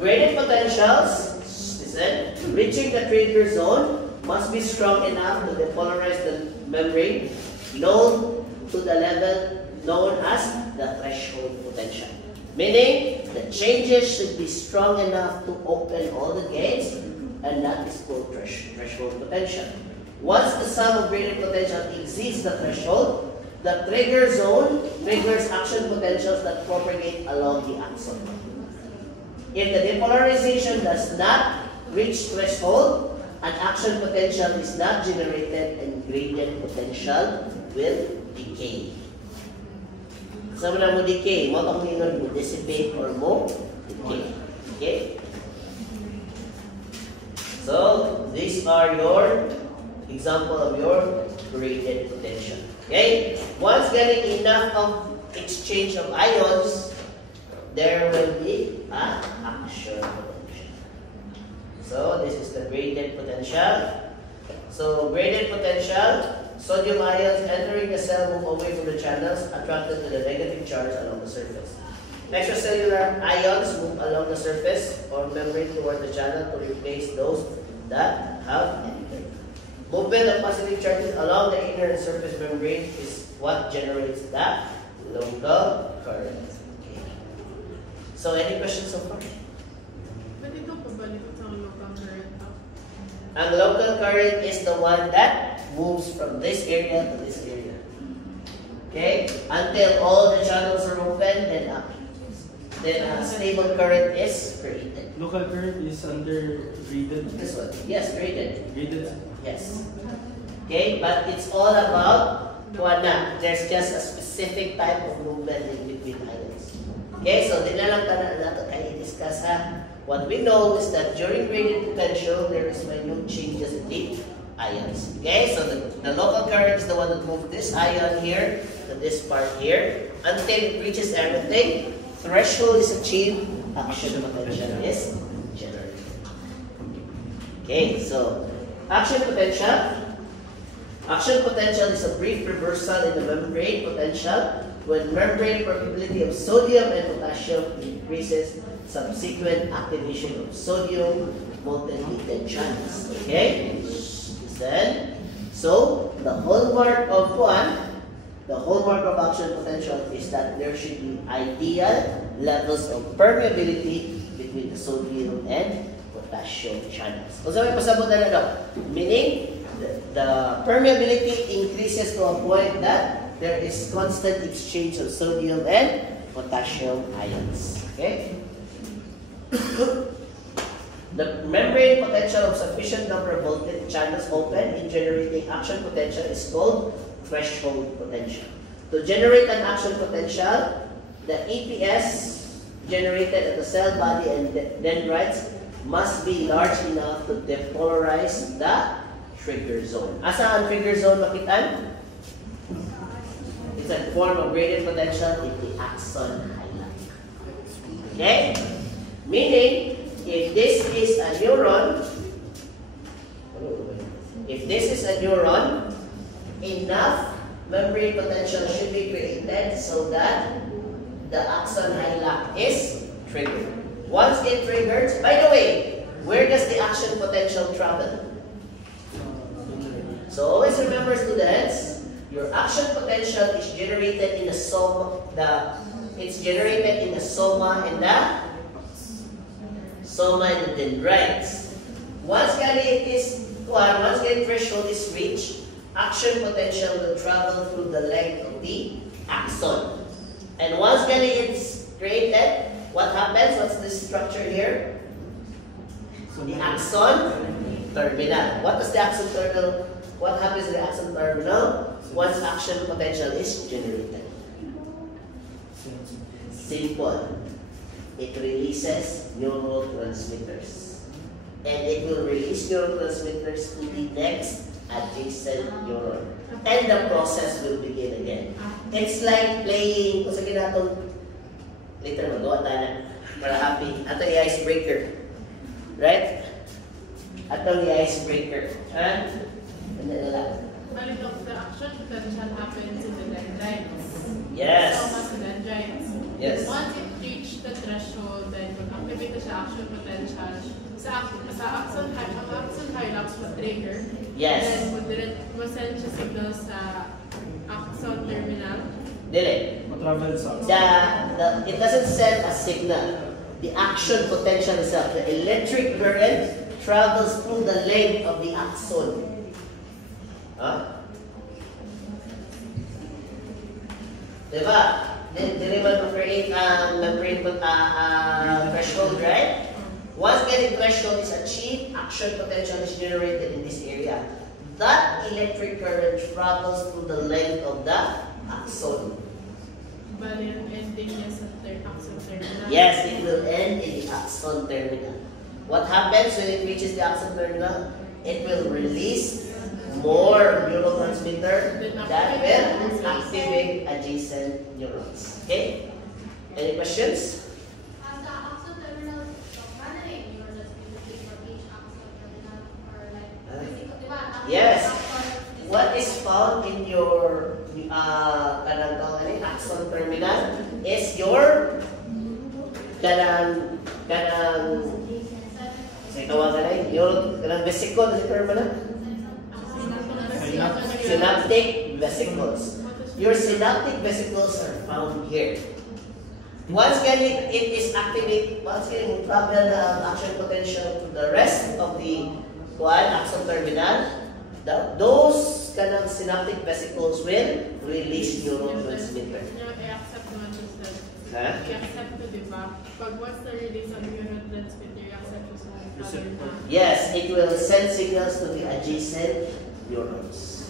graded potentials, listen, reaching the trigger zone must be strong enough to depolarize the membrane known to the level known as the threshold potential. Meaning, the changes should be strong enough to open all the gates, and that is called threshold potential. Once the sum of graded potential exceeds the threshold, the trigger zone triggers action potentials that propagate along the axon. If the depolarization does not reach threshold, an action potential is not generated and graded potential will decay. Sabi na mo decay, mo itong ingon mo dissipate or mo decay. Okay? So, these are your example of your graded potential. Okay? Once getting enough of exchange of ions, there will be an action potential. So, this is the graded potential. So, graded potential, sodium ions entering the cell move away from the channels attracted to the negative charge along the surface. Extracellular ions move along the surface or membrane toward the channel to replace those that have entered. Movement of positive charges along the inner and surface membrane is what generates the local current. Okay. So, any questions so far? Ba't ito pabalik sa local current? Ang local current is the one that moves from this area to this area. Okay? Until all the channels are open, then a stable current is created. Local current is under graded. This one. Yes, graded. Graded. Yes. Okay, but it's all about kuana. There's just a specific type of movement in between ions. Okay, so di na lang tanan nato kay i-discuss ha. What we know is that during graded potential, there is minute changes in the ions. Okay, so the local current is the one that moves this ion here to this part here until it reaches everything. Threshold is achieved, action potential is generated. Okay, so action potential. Action potential is a brief reversal in the membrane potential when membrane permeability of sodium and potassium increases, subsequent activation of sodium molten heated channels. Okay? Then, so the hallmark of action potential is that there should be ideal levels of permeability between the sodium and potassium channels. Kung sabi pasabot na daw, meaning the permeability increases to a point that there is constant exchange of sodium and potassium ions. Okay? The membrane potential of sufficient number of voltage channels open in generating action potential is called threshold potential. To generate an action potential, the EPS generated at the cell body and dendrites must be large enough to depolarize the trigger zone. Asa ang trigger zone makitan? It's a form of graded potential in the axon highlight. Okay? Meaning, if this is a neuron, enough membrane potential should be created so that the axon hillock is triggered. Once it triggers, by the way, where does the action potential travel? So always remember, students, your action potential is generated in the soma. It's generated in the soma and the dendrites. Once the threshold is reached, action potential will travel through the length of the axon. And once it's created, what happens? What's this structure here? The axon terminal. What is the axon terminal? What happens to the axon terminal once action potential is generated? Simple. It releases neurotransmitters. And it will release neurotransmitters to the next adjacent neuron. And the process will begin again. It's like playing, kung sa ginatong, later magawa tayo na, para happy. Ato yung icebreaker. Right? Ato yung icebreaker. Ha? Ano na lang? Balik of the action potential happens in the dendrites. Yes. So, mas dendrites. Yes. Once it reached the threshold, then mag-activate na siya action potential. Sa axon hilux mag-trigger. Yes. Then, mag-send siya signal sa axon terminal. Dili. Matravel sa It doesn't send a signal. The action potential itself, the electric current travels through the length of the axon. Huh? Diba? Dili man to create membrane threshold, right? Once getting threshold is achieved, action potential is generated in this area. That electric current travels through the length of the axon. Bali, yung ending niya sa axon terminal. Yes, it will end in the axon terminal. What happens when it reaches the axon terminal? It will release more neurotransmitter that will activate adjacent neurons. Okay? Any questions? Sa axon terminal, paano na yung neurotransmitter for each axon terminal? Or like, di ba? Yes. What is found in your axon terminal is your vesicle na terminal. Synaptic vesicles. Your synaptic vesicles are found here. Once it is activated, once it travel the action potential to the rest of the axon terminal, those synaptic vesicles will release neurotransmitter. I-accept naman siya. Huh? I-accept to, di ba? Pag once na release ang neurotransmitter, i-accept siya sa Receptor. Yes, it will send signals to the adjacent neurons.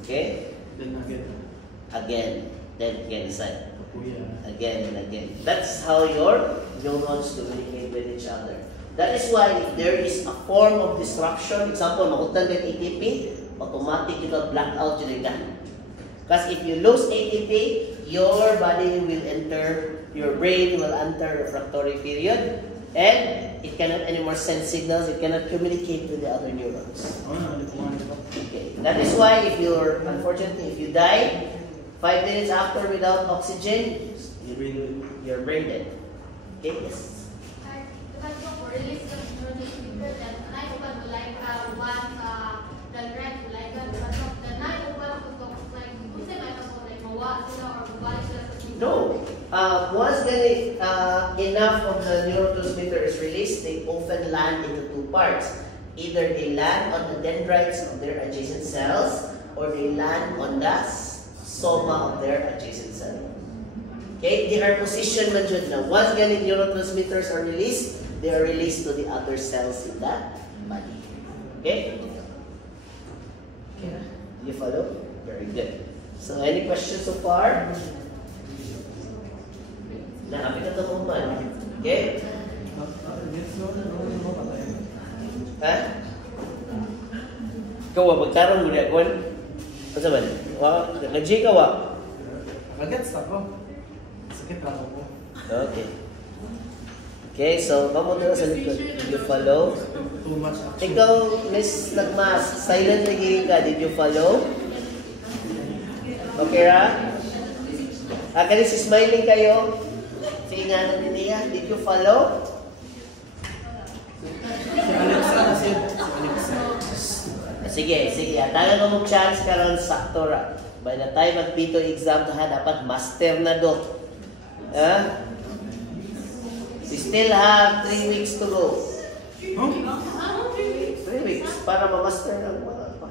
Okay? Then again, Then again, side. kuya. Again and again. That's how your neurons communicate with each other. That is why if there is a form of disruption, example, makutan ng ATP, automatic you will black out yun lang. Because if you lose ATP, your body will enter, your brain will enter refractory period, and it cannot anymore send signals, it cannot communicate with the other neurons. Okay. That is why if you're, unfortunately, if you die 5 minutes after without oxygen, you're brain dead. Okay, yes. Release the neurotransmitter, then I open like one the red like that, but then I open to like kung saan ay like mawa sila or balik sila sa No. Once enough of the neurotransmitter is released, they often land into two parts. Either they land on the dendrites of their adjacent cells, or they land on the soma of their adjacent cell. Okay, they are positioned man jud na. Once neurotransmitters are released, they are released to the other cells in the body. Okay? Do you follow? Very good. So, any questions so far? Nakapit na ito mo man. Okay? Ha? Ikaw wa, magkaroon mo niya, Gwen? Ano ba? Nag-J ka wa? Agad stop ko. Sakit lang ako. Okay. Okay, so vamos na sa likod. Did you follow? Too much action. Ikaw, Miss Nagmas, silent lagi ka. Did you follow? Okay ra? Kani si smiling kayo? Si ingana din niya. Did you follow? Si Alexa na siya. Si Alexa. Sige. Atagan mo chance karon sakto ra. By the time mag-pito exam ka, dapat master na do. We still have 3 weeks to go. Huh? 3 weeks para ma-master ng mga pa.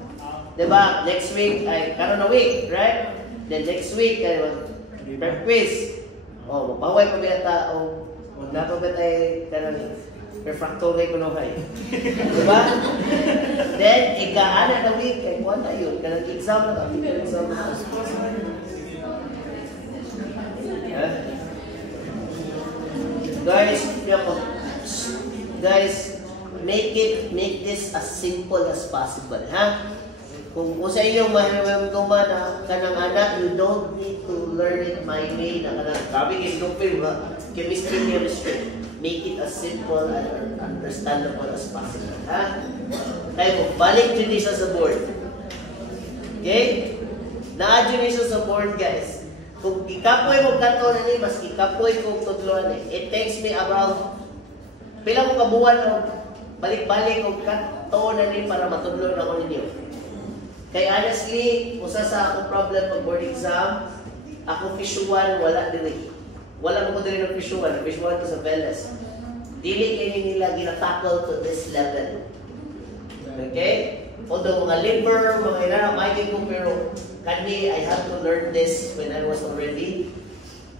Diba? Next week ay karon na week, right? Then next week ay prep quiz. Oh, mapaway pa ba tao? Dapat ba tayo kanang refractory ko no hay. Diba? Then ika-ana na week ay kuan na yun. Kanang exam na exam na. guys, make this as simple as possible, ha? Kung sa inyong mahimamduman na kanang anak, you don't need to learn it my way na kanang sabi is film, chemistry. Make it as simple and understandable as possible, ha? Tayo mo, balik dyan siya sa board. Okay? Na-adjun siya sa board, guys. Kung ikapoy mo kato na ni, mas ikapoy kong tudloan ni. It takes me about pila mo kabuwan o balik-balik kong kato na ni para matudloan ako ninyo. Kaya honestly, usa sa akong problem pag board exam, ako visual, wala dili. Wala mo ko dili ng visual ko sa Veles. Dili kayo nila gina-tackle to this level. Okay? Although mga liver, mga inanamay ko, pero kani, I have to learn this when I was already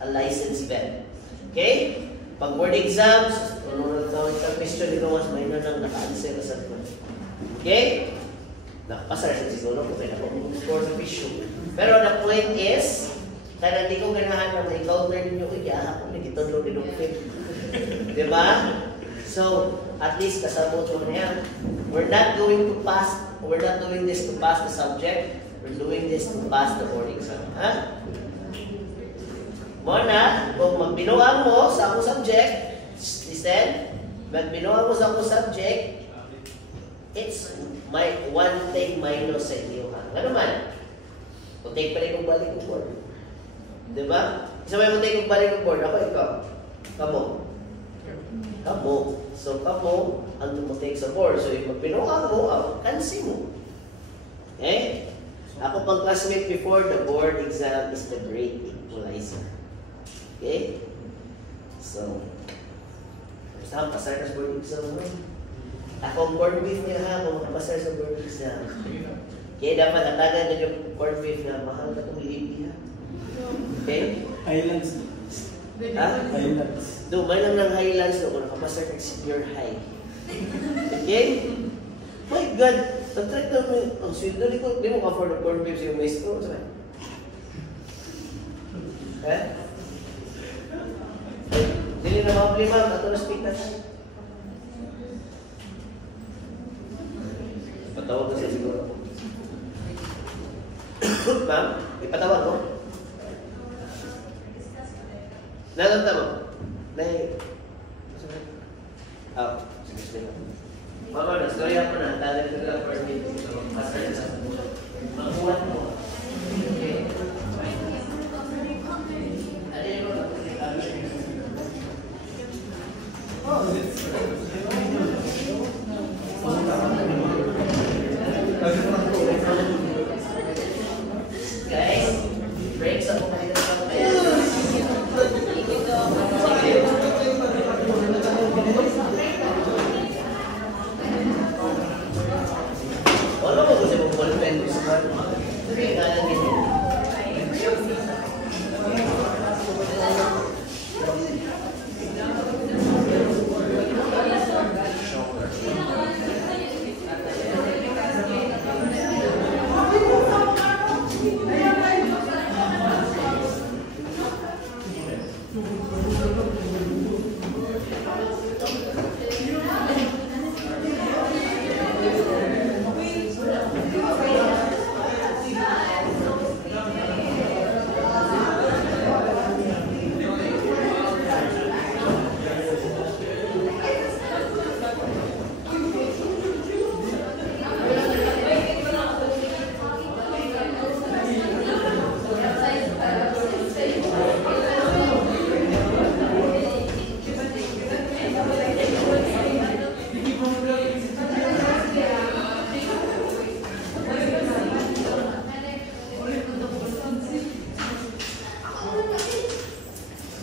a licensed vet. Okay? Pag board exams, ano na question ni Gawas, may nanang naka-answer sa ko. Okay? Nakapasar sa siguro kung kaya na kung score sa issue. Pero the point is, kaya hindi ko ganahan na ma-encounter ninyo kaya ako nagitudlo ni Dr. Diba? So, at least kasabot mo na yan. We're not doing this to pass the subject. We're doing this to pass the board exam. Ha? Muna, kung magbinuang mo sa akong subject, listen, magbinuang mo sa akong subject, it's my one thing minus sa inyo. Nga naman, kung take pa rin kong balik ng board. Diba? Isa may kung take kong balik ng board, ako ikaw. Kamo. So, kamo, ang tumutake sa board. So, yung magbinuang mo, ako, kansi mo. Okay? Ako pang classmate before, the board exam is the great equalizer. Okay? So, first time, pasar ka sa board exam mo. Ako ang corned beef niya ha, kung makapasar sa board exam. Kaya dapat natagan na yung corned beef na mahal na itong lipi ha. Okay? Highlands. Ha? Highlands. May lang ng Highlands no, kung nakapasar ka senior high. Okay? My God! Nag-try ka mo, ang sweet na, di mo ka-afford ng corned beef sa yung maestro. Saan? Ha? Dili na problema, ato na speak na tayo. Patawag ko siya siguro. Ma'am, ipatawag ko? Nalanta mo? Sige. Mama, na-story ako na. Talag ko lang for me. Masaya sa makuha mo. Okay. Ano yung mga? Guys, breaks ako kayo ng wala mo kasi mong ballpen sa mga sige, kalang din.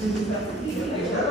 Thank you.